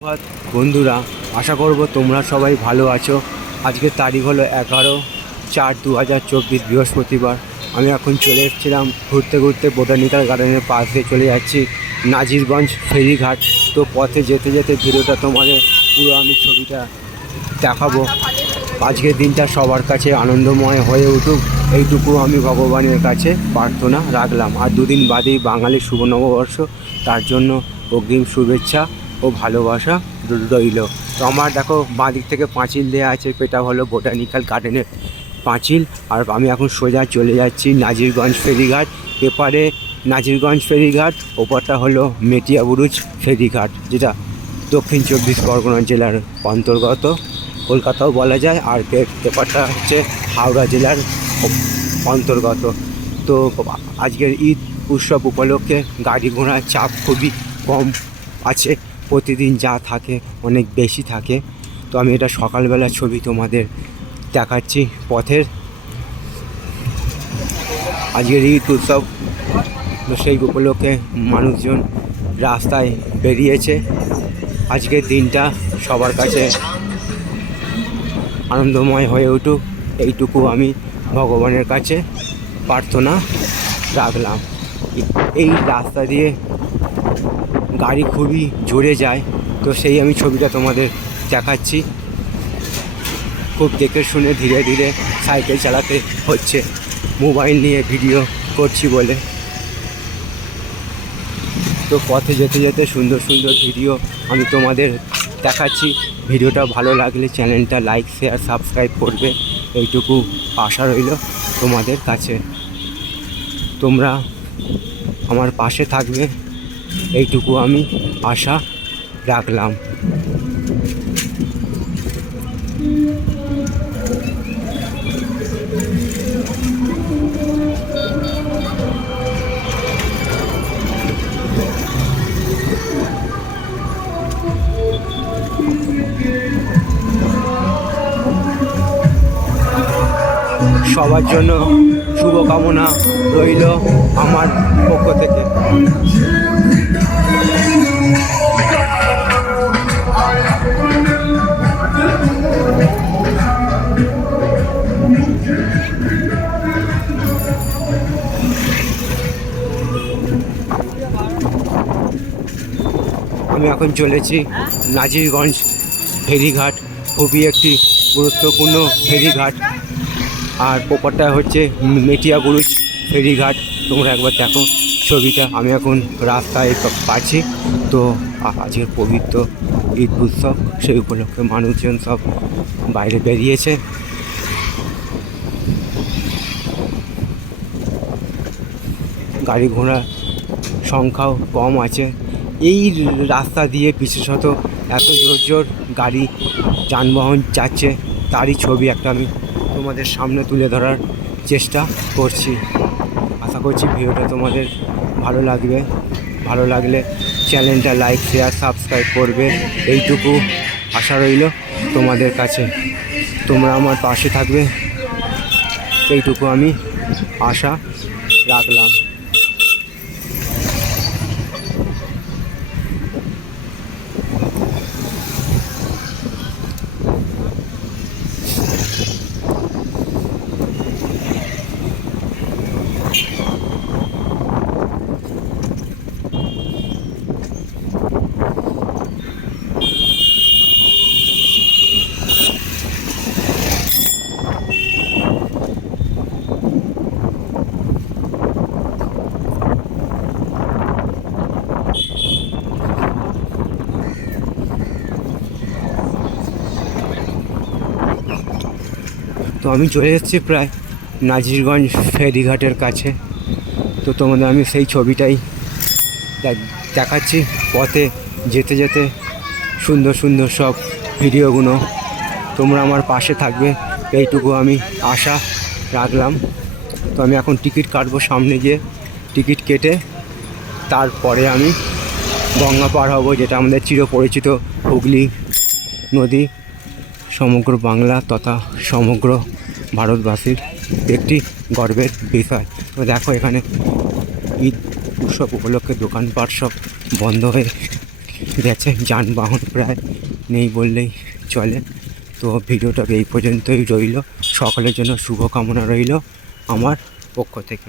ধন্যবাদ বন্ধুরা, আশা করব তোমরা সবাই ভালো আছো। আজকের তারিখ হলো 11/4/2024 বৃহস্পতিবার। আমি এখন চলে এসেছিলাম ঘুরতে ঘুরতে বোটানিক্যাল গার্ডেনের পাশ দিয়ে চলে যাচ্ছি নাজিরগঞ্জ ফেরিঘাট। তো পথে যেতে যেতে ভিডিওটা তোমাদের পুরো আমি ছবিটা দেখাবো। আজকের দিনটা সবার কাছে আনন্দময় হয়ে উঠুক, এইটুকু আমি ভগবানের কাছে প্রার্থনা রাখলাম। আর দুদিন বাদেই বাঙালির শুভ নববর্ষ, তার জন্য অগ্রিম শুভেচ্ছা ও ভালোবাসা রইল। তো আমার দেখো বাঁ দিক থেকে পাঁচিল দেওয়া আছে, এটা হলো বোটানিক্যাল গার্ডেনের পাঁচিল। আর আমি এখন সোজা চলে যাচ্ছি নাজিরগঞ্জ ফেরিঘাট। এপারে নাজিরগঞ্জ ফেরিঘাট, ওপারটা হলো মেটিয়াবুরুজ ফেরিঘাট, যেটা দক্ষিণ 24 পরগনা জেলার অন্তর্গত, কলকাতাও বলা যায়। আর পেপারটা হচ্ছে হাওড়া জেলার অন্তর্গত। তো আজকের ঈদ উৎসব উপলক্ষে গাড়ি ঘোড়ার চাপ খুবই কম আছে, প্রতিদিন যা থাকে অনেক বেশি থাকে। তো আমি এটা সকালবেলা ছবি তোমাদের দেখাচ্ছি পথের। আজকের ঈদ উৎসব, সেই উপলক্ষে মানুষজন রাস্তায় বেরিয়েছে। আজকের দিনটা সবার কাছে আনন্দময় হয়ে উঠুক, এইটুকু আমি ভগবানের কাছে প্রার্থনা রাখলাম। এই রাস্তা দিয়ে গাড়ি খুবই জোরে যায়, তো সেই আমি ছবিটা তোমাদের দেখাচ্ছি। খুব দেখে শুনে ধীরে ধীরে সাইকেল চালাতে হচ্ছে, মোবাইল নিয়ে ভিডিও করছি বলে। তো পথে যেতে যেতে সুন্দর সুন্দর ভিডিও আমি তোমাদের দেখাচ্ছি। ভিডিওটা ভালো লাগলে চ্যানেলটা লাইক শেয়ার সাবস্ক্রাইব করবে, এইটুকু আশা রইল তোমাদের কাছে। তোমরা আমার পাশে থাকবে, এইটুকু আমি আশা রাখলাম। সবার জন্য শুভকামনা রইল আমার পক্ষ থেকে। আমি এখন চলেছি নাজিরগঞ্জ ফেরিঘাট, খুবই একটি গুরুত্বপূর্ণ ফেরিঘাট। আর ওপরটা হচ্ছে মেটিয়াবুরুজ ফেরিঘাট। তোমরা একবার দেখো ছবিটা। আমি এখন রাস্তায় পাচ্ছি। তো আজকের পবিত্র ঈদ উৎসব, সেই উপলক্ষে মানুষজন সব বাইরে বেরিয়েছে। গাড়ি ঘোড়ার সংখ্যাও কম আছে এই রাস্তা দিয়ে। বিশেষত এত জোর জোর গাড়ি যানবাহন যাচ্ছে, তারই ছবি একটা আমি তোমাদের সামনে তুলে ধরার চেষ্টা করছি। আশা করছি ভিডিওটা তোমাদের ভালো লাগবে। ভালো লাগলে চ্যানেলটা লাইক শেয়ার সাবস্ক্রাইব করবে, এইটুকু আশা রইল তোমাদের কাছে। তোমরা আমার পাশে থাকবে, এইটুকু আমি আশা রাখলাম। তো আমি চলে এসেছি প্রায় নাজিরগঞ্জ ফেরিঘাটের কাছে। তো তোমাদের আমি সেই ছবিটাই দেখাচ্ছি পথে যেতে যেতে, সুন্দর সুন্দর সব ভিডিওগুলো। তোমরা আমার পাশে থাকবে, এইটুকু আমি আশা রাখলাম। তো আমি এখন টিকিট কাটবো, সামনে গিয়ে টিকিট কেটে তারপরে আমি গঙ্গা পার হব, যেটা আমাদের চিরপরিচিত হুগলি নদী, সমগ্র বাংলা তথা সমগ্র ভারতবাসীর একটি গর্বের বিষয়। তো দেখো এখানে ঈদ উৎসব উপলক্ষে দোকানপাট সব বন্ধ হয়ে গেছে, যানবাহন প্রায় নেই বললেই চলে। তো ভিডিওটা এই পর্যন্তই রইল, সকলের জন্য শুভকামনা রইল আমার পক্ষ থেকে।